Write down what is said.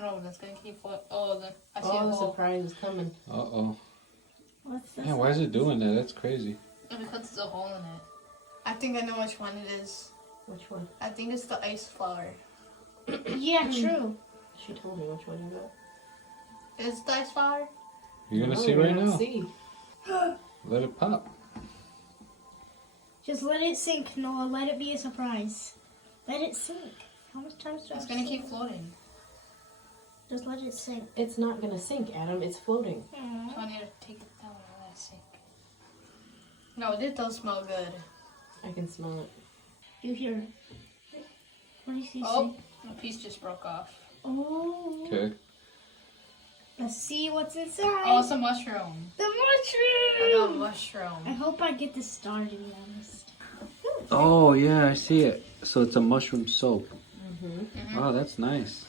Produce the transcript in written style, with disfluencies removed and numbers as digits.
Oh no, that's gonna keep floating. Oh, I see a Oh, the hole. surprise is coming. Uh-oh. What's this? Yeah, why is it doing that? That's crazy. Because there's a hole in it. I think I know which one it is. Which one? I think it's the ice flower. Yeah, true. She told me which one you got. Is it the ice flower? You're gonna No, see we're right gonna now. See. Let it pop. Just let it sink, Noah. Let it be a surprise. Let it sink. How much time do I It's have gonna to keep sink? floating. Just let it sink. It's not gonna sink, Adam. It's floating. So I need to take it down and let it sink. No, this does smell good. I can smell it. You hear? What do you see? Oh, a piece just broke off. Oh. Okay. Let's see what's inside. Oh, it's a mushroom. The I got a mushroom. mushroom. I hope I get the star, to be honest. Oh, yeah, I see it. So it's a mushroom soap. Mm-hmm. Wow, that's nice.